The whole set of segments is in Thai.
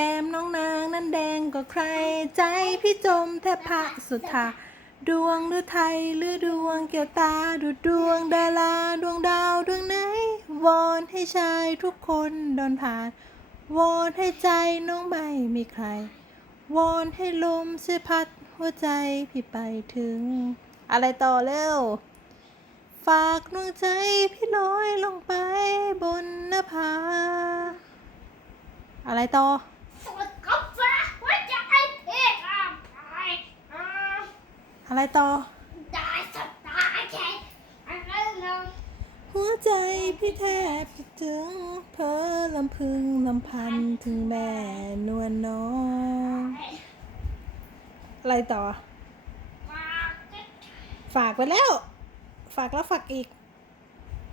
แก้มน้องนางนั้นแดงกว่าใครใจพี่จมแทบพระสุธาดวงหรือไทยหรือดวงแก้วตาดูดวงดาราดวงดาวดวงไหนวอนให้ชายทุกคนดินผ่านวอนให้ใจน้องไม่มีใครวอนให้ลมช่วยพัดหัวใจพี่ไปถึง อะไรต่อเร็ว ฝากดวงใจพี่ลอยลงไปบนหน้าผาอะไรต่อ สวัสดีครับฟ้าว่าจะไอ้เพศอะไรอ่า อะไรต่อได้สตาร์แค่อะไรเนาะหัวใจพี่แทบจะถึงเพ้อลำพึงลำพันถึงแม่นวลน้อง อะไรต่อมาเก็ตฝากไปแล้ว ฝากแล้วฝากอีก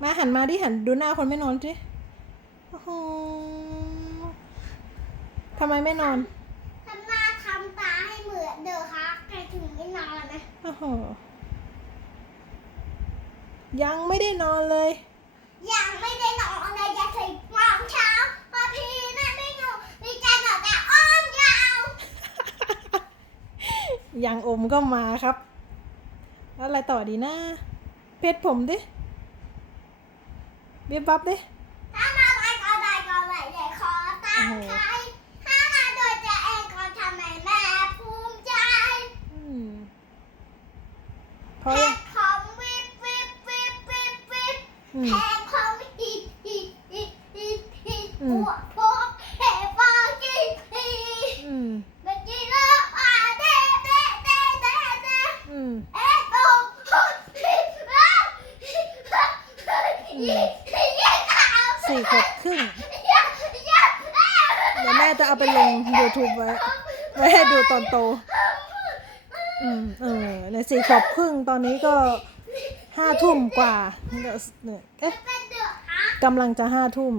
มาหันมาดิหันดูหน้าคนไม่นอนสิโอ้โหทำไมไม่นอน ยังไม่ได้นอนเลย ยังไม่ได้นอนเลยจะถึงโมงเช้าพอพี่นั่นไม่อยู่มีใจหนอแต่อ้อนยาว ยังอมก็มาครับ แล้วอะไรต่อดีนะเพชรผมดิบิบบับดิถ้ามาไว้ก็ได้ก็ได้เลยขอตามใครถ้ามาโดยจะเองก็ทำให้แม่ภูมิใจ อืมพอ แพ ยัง งของวิบวิบวิบวิบ วิบอืมแพงของฮิฮิฮิฮิฮิอืปมวดพกแหบาจีฮีอืมเมื่อกี้เลิกอะเด้เด้เด้เด้เด้อืมเอ๊ะโอ้โหฮิอ้วฮิฮิฮิฮิขาวสี่ขวบครึ่งเดี๋ยวแม่จะเอาไปลง YouTube ไว้ไว้ให้ดูตอนโต อืมเออในสี่ขวบครึ่งตอนนี้ก็ ห้าทุ่มกว่าเดี๋ยวเนี่ยเอ๊ะเป็นเดือดฮะกำลังจะห้าทุ่ม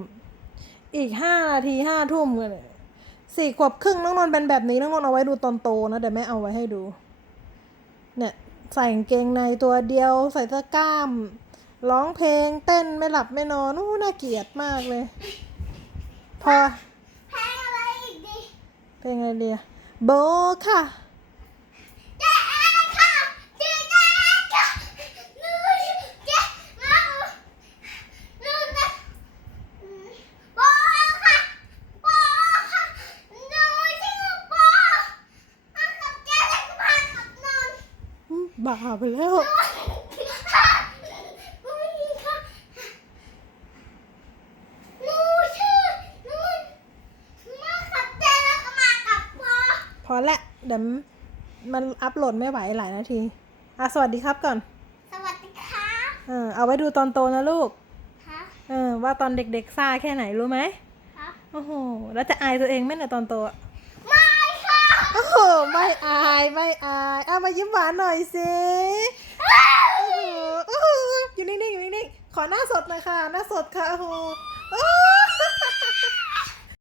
อีกห้านาทีห้าทุ่มกันเลยสี่ขวบครึ่งน้องนนท์เป็นแบบนี้น้องนนท์เอาไว้ดูตอนโตนะเดี๋ยวแม่เอาไว้ให้ดู เนี่ยใส่กางเกงในตัวเดียว ใส่เสื้อกล้าม ร้องเพลง เต้นไม่หลับไม่นอนอู้น่าเกลียดมากเลย พอแพงอะไรอีกดิเพลงอะไรเดียโบค่ะ เจ๊ค่ะเจ๊เจ๊ค่ะนูเจ๊มานูนะโบค่ะโบค่ะนูชื่อโบมากับเจ๊แล้วก็มากับนนท์ อืม บ้าไปแล้วค่ะนูค่ะนูชื่อนูมากับเจ๊แล้วก็มากับโบพอละเดี๋ยวมันอัพโหลดไม่ไหวหลายนาที อะ สวัสดีครับก่อน สวัสดีค่ะเออเอาไว้ดูตอนโตนะลูกค่ะเออว่าตอนเด็กๆซ่าแค่ไหนรู้ไหมค่ะโอ้โห แล้วจะอายตัวเองไหมเนี่ยตอนโตอะไม่ค่ะ โอ้โห ไม่อาย ไม่อาย เอามายิ้มหวานหน่อยสิโอ้โหอยู่นิ่งๆอยู่นิ่งๆขอหน้าสดหน่อยค่ะ หน้าสดค่ะโอ้โหโอ้